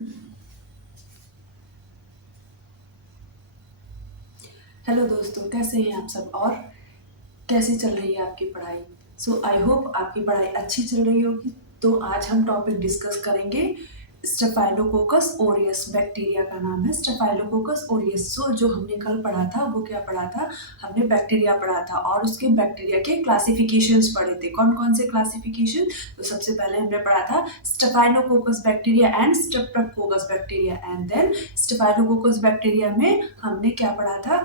Hello दोस्तों, कैसे हैं आप सब और कैसी चल रही है आपकी पढ़ाई। सो आई होप आपकी पढ़ाई अच्छी चल रही होगी। तो आज हम टॉपिक डिस्कस करेंगे स्टेफाइलोकोकस ओरियस। बैक्टीरिया का नाम है स्टेफाइलोकोकस ओरियस। सो जो हमने कल पढ़ा था वो क्या पढ़ा था, हमने बैक्टीरिया पढ़ा था और उसके बैक्टीरिया के क्लासिफिकेशंस पढ़े थे। कौन कौन से क्लासिफिकेशन? तो सबसे पहले हमने पढ़ा था staphylococcus bacteria and streptococcus bacteria, and then staphylococcus bacteria में हमने क्या पढ़ा था,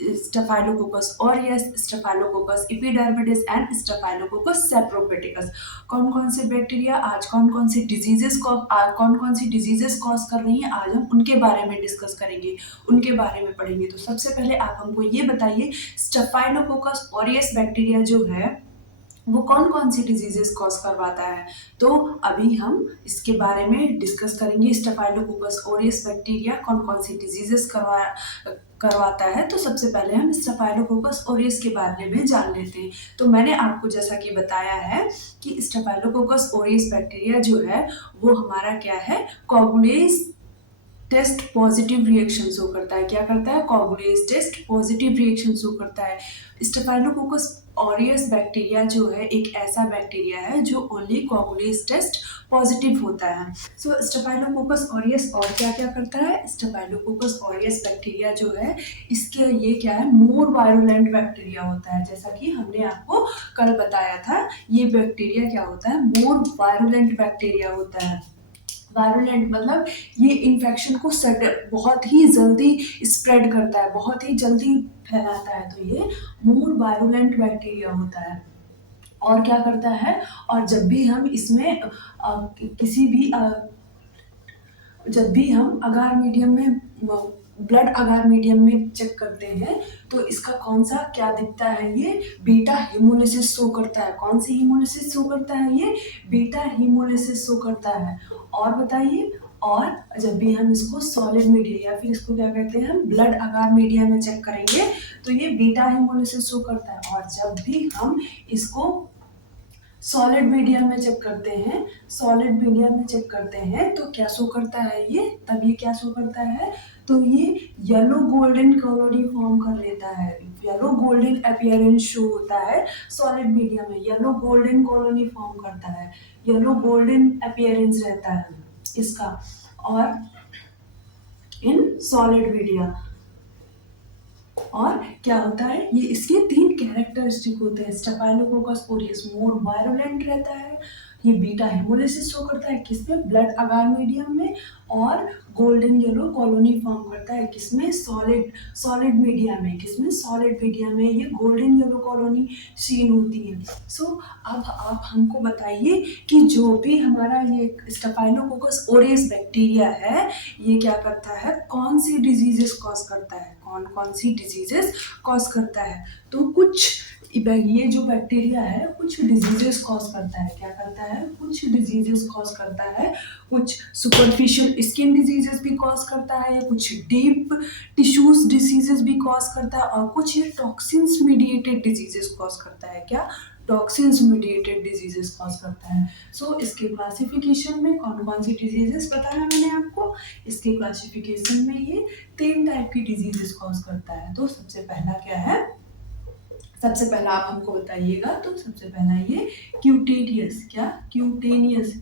staphylococcus aureus, staphylococcus epidermidis and staphylococcus saprophyticus. कौन कौन से बैक्टीरिया आज कौन कौन सी डिजीजेस कॉज कर रही हैं, आज हम उनके बारे में डिस्कस करेंगे, उनके बारे में पढ़ेंगे। तो सबसे पहले आप हमको ये बताइए, स्टेफाइलोकोकस ऑरियस बैक्टीरिया जो है वो कौन कौन सी डिजीजेस कॉज करवाता है। तो अभी हम इसके बारे में डिस्कस करेंगे। स्टेफाइलोकोकस ओरियस बैक्टीरिया कौन कौन सी डिजीजेस करवाता है। तो सबसे पहले हम स्टेफाइलोकोकस ओरियस के बारे में जान लेते हैं। तो मैंने आपको जैसा कि बताया है कि स्टेफाइलोकोकस ओरियस बैक्टीरिया जो है वो हमारा क्या है, कोगुलेज टेस्ट पॉजिटिव रिएक्शन शो करता है। क्या करता है? कोगुलेज टेस्ट पॉजिटिव रिएक्शन शो करता है। स्टेफाइलोकोकस ऑरियस बैक्टीरिया जो है एक ऐसा बैक्टीरिया है जो ओनली कोगुलेज टेस्ट पॉजिटिव होता है। सो स्टेफाइलोकोकस ऑरियस और क्या क्या करता है, स्टेफाइलोकोकस ऑरियस बैक्टीरिया जो है इसके ये क्या है, मोर वायरुलेंट बैक्टीरिया होता है। जैसा कि हमने आपको कल बताया था, ये बैक्टीरिया क्या होता है, मोर वायरुलेंट बैक्टीरिया होता है। वायरुलेंट मतलब ये इन्फेक्शन को बहुत ही जल्दी स्प्रेड करता है, बहुत ही जल्दी फैलाता है। तो ये मोर वायरुलेंट बैक्टीरिया होता है। और क्या करता है, और जब भी हम इसमें किसी भी जब भी हम अगार मीडियम में ब्लड अगार मीडियम में चेक करते हैं तो इसका कौन सा क्या दिखता है, ये बीटा हीमोलिसिस शो करता है। कौन सी हीमोलिसिस शो करता है? ये बीटा हीमोलिसिस शो करता है। और बताइए, और जब भी हम इसको सॉलिड मीडिया या फिर इसको क्या कहते हैं, हम ब्लड अगार मीडिया में चेक करेंगे तो ये बीटा हीमोलिसिस शो करता है। और जब भी हम इसको सॉलिड मीडियम में चेक करते हैं, सॉलिड मीडियम में चेक करते हैं तो क्या शो करता है ये, तब ये क्या शो करता है, तो ये येलो गोल्डन कॉलोनी फॉर्म कर लेता है। येलो गोल्डन अपीयरेंस शो होता है सॉलिड मीडियम में, येलो गोल्डन कॉलोनी फॉर्म करता है, येलो गोल्डन अपीयरेंस रहता है इसका। और इन सॉलिड मीडिया, और क्या होता है, ये इसके तीन कैरेक्टरिस्टिक होते हैं। स्टेफाइलोकोकस ओरियस मोर वायरुलेंट रहता है, ये बीटा हेमोलिसिस शो करता है किसमें, ब्लड अगार मीडियम में, और गोल्डन येलो कॉलोनी फॉर्म करता है किसमें, सॉलिड सॉलिड मीडिया में। किसमें? सॉलिड मीडिया में ये गोल्डन येलो कॉलोनी सीन होती है। सो अब आप हमको बताइए कि जो भी हमारा ये स्टेफाइलोकोकस ओरियस बैक्टीरिया है ये क्या करता है, कौन सी डिजीजेस कॉज करता है, कौन कौन सी डिजीजेस कॉज करता है। तो कुछ ये जो बैक्टीरिया है कुछ डिजीजेस कॉज करता है। क्या करता है? कुछ डिजीजेस कॉज करता है। कुछ सुपरफिशियल स्किन डिजीजेस भी कॉज करता है, कुछ डीप टिश्यूज डिजीजेस भी कॉज करता है, और कुछ ये टॉक्सिन्स मीडिएटेड डिजीजेस कॉज करता है। क्या? टॉक्सिन्स मीडिएटेड डिजीजेस कॉज करता है। सो इसके क्लासिफिकेशन में कौन कौन सी डिजीजेस बताया मैंने आपको, इसके क्लासिफिकेशन में ये तीन टाइप की डिजीजेस कॉज करता है। तो सबसे पहला क्या है, सबसे पहला आप हमको बताइएगा, तो सबसे पहला ये क्यूटेनियस, क्या? क्यूटेनियस,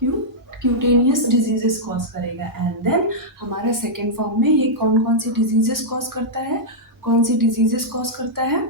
क्यूटेनियस डिजीजेस कॉज करेगा। एंड देन हमारा सेकेंड फॉर्म में ये कौन कौन सी डिजीजेस कॉज करता है, कौन सी डिजीजेस कॉज करता है,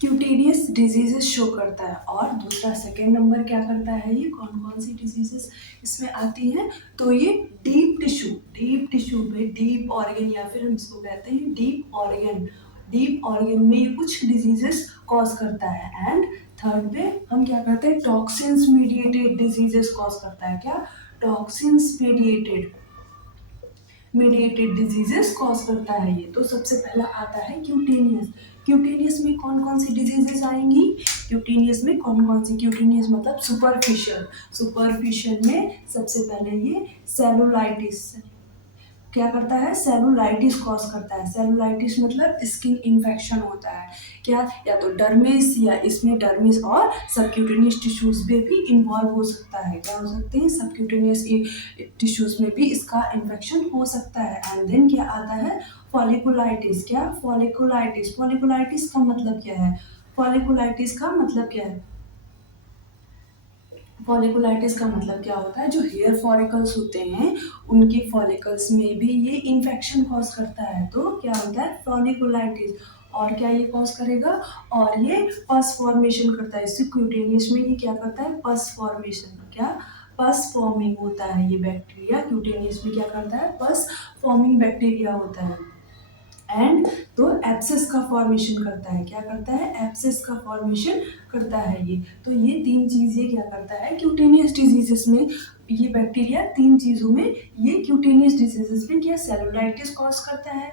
क्यूटेनियस डिजीजेस शो करता है। और दूसरा सेकेंड नंबर क्या करता है, ये कौन कौन सी डिजीजेस इसमें आती हैं, तो ये डीप टिश्यू में, डीप ऑर्गन या फिर हम इसको कहते हैं डीप ऑर्गन में ये कुछ डिजीजेस कॉज करता है। एंड थर्ड पे हम क्या करते हैं, टॉक्सिन्स मीडिएटेड डिजीजेस कॉज करता है। क्या? टॉक्सिन्स मीडिएटेड डिजीजेस कॉज करता है ये। तो सबसे पहला आता है क्यूटेनियस। क्यूटेनियस में कौन कौन सी डिजीजेस आएंगी, क्यूटेनियस में कौन कौन सी, क्यूटेनियस मतलब सुपरफिशियल में सबसे पहले ये सेलुलाइटिस, क्या करता है, सेलुलाइटिस कॉज करता है। सेलुलाइटिस मतलब स्किन इन्फेक्शन होता है, क्या, या तो डर्मिस, या इसमें डर्मिस और सबक्यूटेनियस टिश्यूज में भी इन्वॉल्व हो सकता है। क्या हो सकते हैं, सबक्यूटेनियस टिश्यूज में भी इसका इन्फेक्शन हो सकता है। एंड देन क्या आता है, फॉलिकुलाइटिस। क्या, फॉलिकुलाइटिस। फॉलिकुलाइटिस का मतलब क्या है, फॉलिकुलाइटिस का मतलब क्या है, फॉलिकुलाइटिस का मतलब क्या होता है, जो हेयर फॉलिकल्स होते हैं उनके फॉलिकल्स में भी ये इन्फेक्शन कॉज करता है। तो क्या होता है, फॉलिकुलाइटिस। और क्या ये कॉज करेगा, और ये पस फॉर्मेशन करता है। इससे क्यूटेनियस में ये क्या करता है, पस फॉर्मेशन। क्या, पस फॉर्मिंग होता है ये बैक्टीरिया। क्यूटेनियस में क्या करता है, पस फॉर्मिंग बैक्टीरिया होता है। एंड तो एब्सेस का फॉर्मेशन करता है। क्या करता है, एब्सेस का फॉर्मेशन करता है ये। तो ये तीन चीज ये क्या करता है, क्यूटेनियस डिजीजेस में, ये बैक्टीरिया तीन चीजों में, ये क्यूटेनियस डिजीजेस में क्या, सेलुलाइटिस कॉज करता है,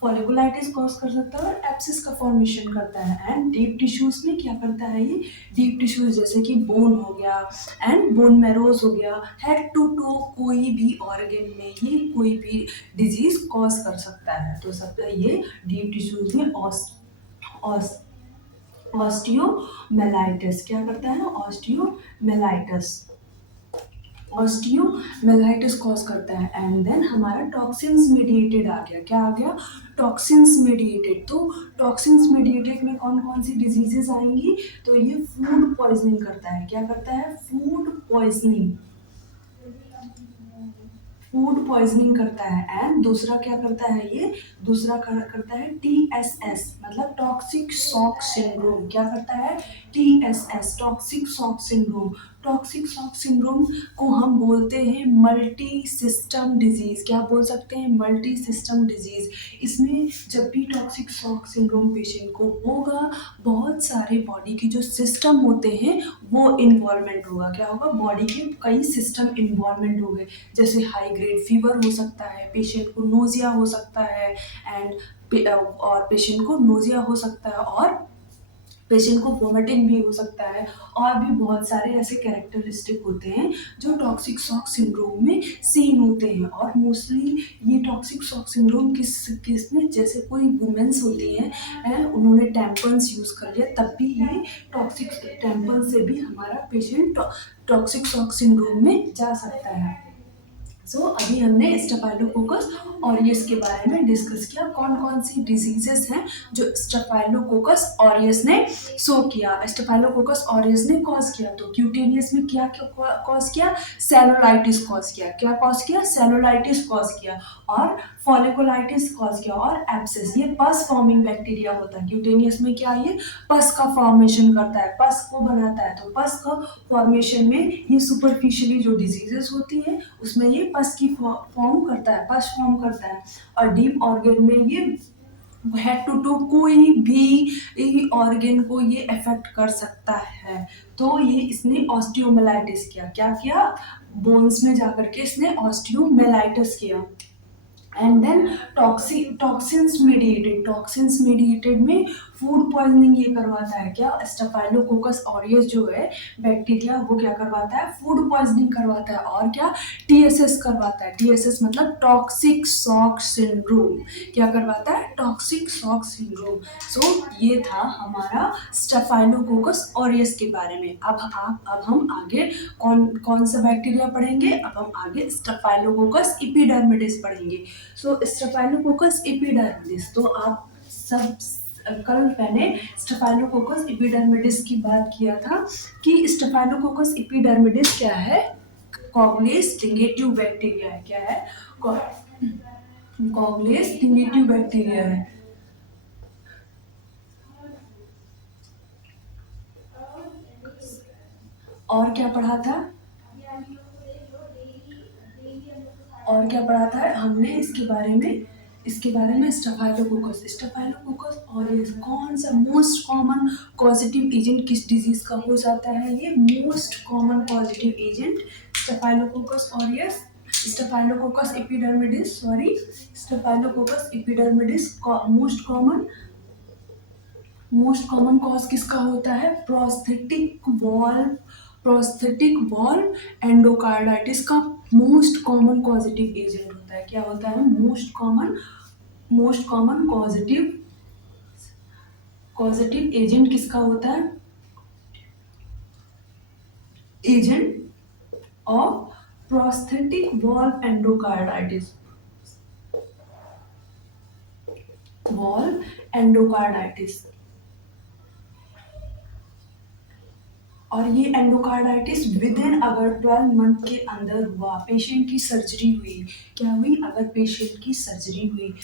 फॉलिकुलाइटिस कॉज कर सकता है, और एब्सेस का फॉर्मेशन करता है। एंड डीप टिश्यूज में क्या करता है ये, डीप टिश्यूज जैसे कि बोन हो गया एंड बोन मैरोज हो गया, हेड टू टो, कोई भी ऑर्गन में ये कोई भी डिजीज कॉज कर सकता है। तो सब ये डीप टिश्यूज में ऑस ऑस्टियोमेलाइटिस क्या करता है, ऑस्टियोमेलाइटिस, ऑस्टियोमेलाइटिस कॉज करता है। एंड देन हमारा टॉक्सिन्स मेडिएटेड आ गया। क्या आ गया, टॉक्सिन्स मेडिएटेड। तो टॉक्सिन्स मेडिएटेड में कौन कौन सी डिजीजेस आएंगी, तो ये फूड पॉइजनिंग करता है। क्या करता है, फूड पॉइजनिंग, फूड पॉइजनिंग करता है। एंड दूसरा क्या करता है ये, दूसरा करता है TSS, मतलब टॉक्सिक शॉक सिंड्रोम। क्या करता है, TSS, toxic shock syndrome. Toxic shock syndrome को हम बोलते हैं मल्टी सिस्टम डिजीज। क्या बोल सकते हैं, मल्टी सिस्टम डिजीज। इसमें जब भी टॉक्सिक शॉक सिंड्रोम पेशेंट को होगा, बहुत सारे बॉडी के जो सिस्टम होते हैं वो इन्वॉल्वमेंट होगा। क्या होगा, बॉडी के कई सिस्टम इन्वॉल्वमेंट हो गए, जैसे हाई ग्रेड फीवर हो सकता है, पेशेंट को नोजिया हो सकता है, और पेशेंट को नोजिया हो सकता है, और पेशेंट को वोमिटिंग भी हो सकता है। और भी बहुत सारे ऐसे कैरेक्टरिस्टिक होते हैं जो टॉक्सिक शॉक सिंड्रोम में सीन होते हैं। और मोस्टली ये टॉक्सिक शॉक सिंड्रोम किस किस में, जैसे कोई वुमेन्स होती हैं, उन्होंने टैम्पन्स यूज कर लिया, तब भी ये टॉक्सिक टैम्पन से भी हमारा पेशेंट टॉक्सिक शॉक सिंड्रोम में जा सकता है। अभी हमने स्टेफाइलोकोकस ऑरियस के बारे में डिस्कस किया। कौन कौन सी डिजीजेस हैं जो स्टेफाइलोकोकस ऑरियस ने शो किया, स्टेफाइलोकोकस ऑरियस ने कॉज किया। तो क्यूटेनियस में क्या कॉज किया, सेलुलाइटिस कॉज किया। क्या कॉज किया, सेलुलाइटिस कॉज किया, और फॉलिकुलाइटिस कॉज किया, और एब्सेस, ये पस फॉर्मिंग बैक्टीरिया होता है। क्यूटेनियस में क्या, ये पस का फॉर्मेशन करता है, पस को बनाता है। तो पस का फॉर्मेशन में ये सुपरफिशियली जो डिजीजेस होती हैं उसमें ये पस की फॉर्म करता है, पस फॉर्म करता है। और डीप ऑर्गन में ये हेड टू टू कोई भी ऑर्गन को ये अफेक्ट कर सकता है। तो ये इसने ऑस्टियोमेलाइटिस किया। क्या किया, बोन्स में जाकर के इसने ऑस्टियोमेलाइटिस किया। एंड देन टॉक्सिन्स मेडिएटेड में फूड पॉइजनिंग ये करवाता है। क्या, स्टेफाइलोकोकस ऑरियस जो है बैक्टीरिया, वो क्या करवाता है, फूड पॉइजनिंग करवाता है। और क्या, TSS करवाता है। TSS मतलब टॉक्सिक शॉक सिंड्रोम। क्या करवाता है, टॉक्सिक शॉक सिंड्रोम। ये था हमारा स्टेफाइलोकोकस ऑरियस के बारे में। अब हम आगे कौन कौन सा बैक्टीरिया पढ़ेंगे, अब हम आगे स्टेफाइलोकोकस एपिडर्मिडिस पढ़ेंगे। स्टेफाइलोकोकस एपिडर्मिडिस, तो आप सब कल मैंने स्टेफाइलोकोकस एपिडर्मिडिस की बात किया था कि स्टेफाइलोकोकस एपिडर्मिडिस क्या है, कॉग्लेस स्टिंगेटिव बैक्टीरिया है। क्या है, कॉग्लेस स्टिंगेटिव बैक्टीरिया है। और क्या पढ़ा था, और क्या पढ़ा था हमने इसके बारे में स्टेफाइलोकोकस और ये कौन सा मोस्ट कॉमन पॉजिटिव एजेंट किस डिजीज का हो जाता है, ये most common positive agent staphylococcus aureus, staphylococcus epidermidis, staphylococcus epidermidis most common cause किसका होता है, प्रोस्थेटिक वॉल्व एंडोकार्डाइटिस का मोस्ट कॉमन पॉजिटिव एजेंट होता है। है। क्या होता है? मोस्ट कॉमन कॉजेटिव एजेंट किसका होता है? Agent of prosthetic valve endocarditis. और ये एंडोकार्डाइटिस विद इन अगर 12 मंथ के अंदर हुआ, पेशेंट की सर्जरी हुई, क्या हुई? अगर पेशेंट की सर्जरी हुई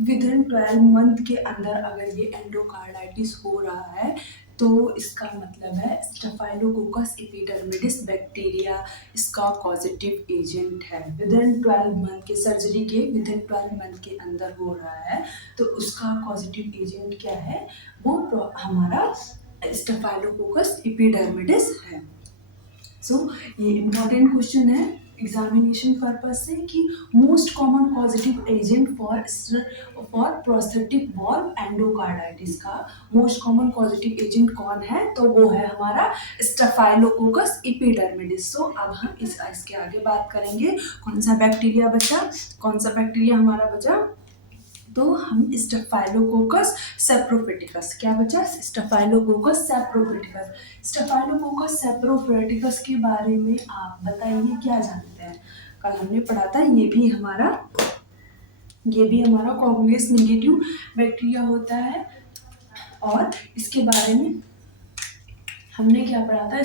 विद इन 12 मंथ के अंदर अगर ये एंडोकार्डाइटिस हो रहा है तो इसका मतलब है स्टेफाइलोकोकस एपिडर्मिडिस बैक्टीरिया इसका पॉजिटिव एजेंट है। विद इन 12 मंथ के सर्जरी के विद इन 12 मंथ के अंदर हो रहा है तो उसका पॉजिटिव एजेंट क्या है? वो हमारा स्टेफाइलोकोकस एपिडर्मिडिस है। ये इम्पॉर्टेंट क्वेश्चन है एग्जामिनेशन पर्पज से कि most common positive agent for prosthetic valve endocarditis का मोस्ट कॉमन पॉजिटिव एजेंट कौन है? तो वो है हमारा स्टेफाइलोकोकस एपिडर्मिडिस। अब हम इसके आगे बात करेंगे। कौन सा बैक्टीरिया हमारा बचा? तो हम स्टेफाइलोकोकस सेप्रोफिटिकस, क्या बचा? स्टेफाइलोकोकस सेप्रोफिटिकस के बारे में आप बताइए क्या जानते हैं? कल हमने पढ़ा था ये भी हमारा कॉग्निस नेगेटिव बैक्टीरिया होता है और इसके बारे में हमने क्या पढ़ा था?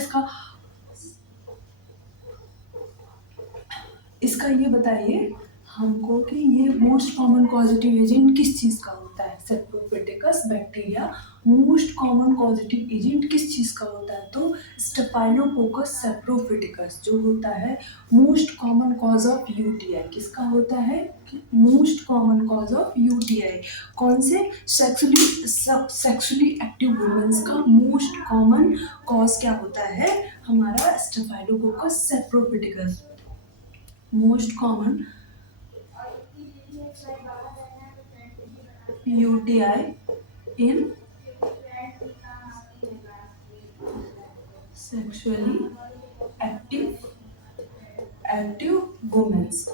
इसका ये बताइए हमको कि ये मोस्ट कॉमन पॉजिटिव एजेंट किस चीज का होता है? Saprophyticus bacteria most common positive agent किस चीज का होता है? तो स्टेफाइलोकोकस सेप्रोफिटिकस जो होता है most common cause of UTI किसका होता है? Most common cause of UTI कौन से? सेक्सुअली एक्टिव वुमेन्स का मोस्ट कॉमन कॉज क्या होता है? हमारा staphylococcus saprophyticus. Most common UTI in sexually active womens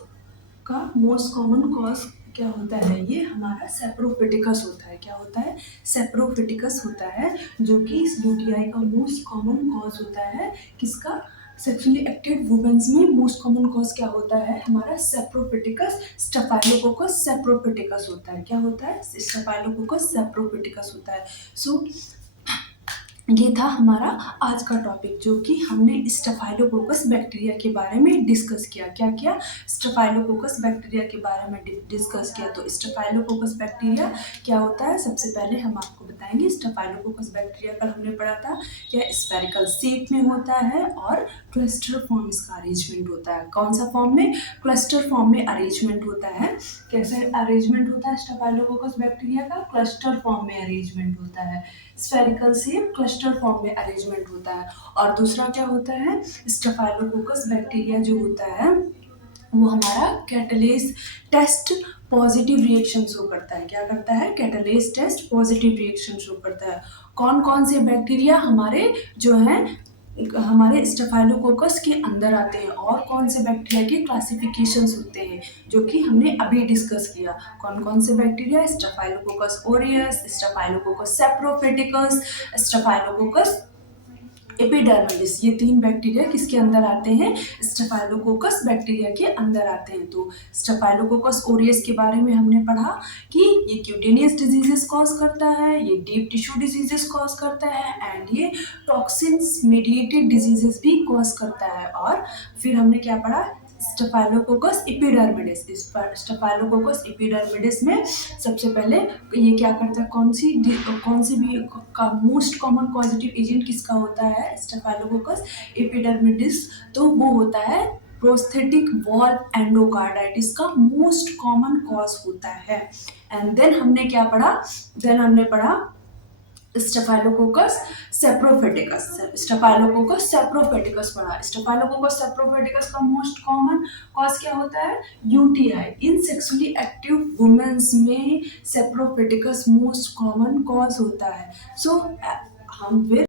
का मोस्ट कॉमन कॉज क्या होता है? ये हमारा सेप्रोफिटिकस होता है। क्या होता है? सेप्रोफिटिकस होता है जो कि यूटीआई का मोस्ट कॉमन कॉज होता है। किसका? सेक्सुअली एक्टिव वुमेन्स में मोस्ट कॉमन कॉज क्या होता है? हमारा सेप्रोफिटिकस स्टेफाइलोकोकस सेप्रोफिटिकस होता है। क्या होता है? स्टेफाइलोकोकस सेप्रोफिटिकस होता है। ये था हमारा आज का टॉपिक जो कि हमने स्टेफाइलोकोकस बैक्टीरिया के बारे में डिस्कस किया। क्या किया? स्टेफाइलोकोकस बैक्टीरिया के बारे में डिस्कस किया। तो स्टेफाइलोकोकस बैक्टीरिया क्या होता है? सबसे पहले हम आपको बताएंगे। स्टेफाइलोकोकस बैक्टीरिया कल हमने पढ़ा था क्या स्फेरिकल शेप में होता है और क्लस्टर फॉर्म इसका अरेंजमेंट होता है। कौन सा फॉर्म में? क्लस्टर फॉर्म में अरेंजमेंट होता है। कैसे अरेंजमेंट होता है स्टेफाइलोकोकस बैक्टीरिया का? क्लस्टर फॉर्म में अरेंजमेंट होता है। स्फेरिकल शेप क्लस्टर फॉर्म में अरेंजमेंट होता है। और दूसरा क्या होता है? स्टेफाइलोकोकस बैक्टीरिया जो होता है वो हमारा कैटलेस टेस्ट पॉजिटिव रिएक्शन शो करता है। क्या करता है? कैटलेस टेस्ट पॉजिटिव रिएक्शन शो करता है। कौन कौन से बैक्टीरिया हमारे जो हैं हमारे स्टेफाइलोकोकस के अंदर आते हैं और कौन से बैक्टीरिया के क्लासिफिकेशंस होते हैं जो कि हमने अभी डिस्कस किया। कौन कौन से bacteria? Staphylococcus aureus, staphylococcus saprophyticus, staphylococcus epidermidis. ये 3 बैक्टीरिया किसके अंदर आते हैं? स्टेफाइलोकोकस बैक्टीरिया के अंदर आते हैं। तो स्टेफाइलोकोकस ओरियस के बारे में हमने पढ़ा कि ये क्यूटेनियस डिजीजेस कॉज करता है, ये डीप टिश्यू डिजीजेस कॉज करता है एंड ये टॉक्सिन्स मीडिएटेड डिजीजेस भी कॉज करता है। और फिर हमने क्या पढ़ा? Staphylococcus epidermidis. स्टेफाइलोकोकस एपिडर्मिडिस में सबसे पहले ये क्या करता है? कौन सी भी का मोस्ट कॉमन पॉजिटिव एजेंट किसका होता है? Staphylococcus epidermidis. तो वो होता है प्रोस्थेटिक वॉल्व एंडोकार्डाइटिस का मोस्ट कॉमन कॉज होता है। एंड देन हमने क्या पढ़ा? हमने पढ़ा स्टेफाइलोकोकस सेप्रोफिटिकस। स्टेफाइलोकोकस सेप्रोफिटिकस पढ़ा। स्टेफाइलोकोकस सेप्रोफिटिकस का मोस्ट कॉमन कॉज क्या होता है? यूटीआई। इन सेक्सुअली एक्टिव वुमेन्स में सेप्रोफिटिकस मोस्ट कॉमन कॉज होता है। हम फिर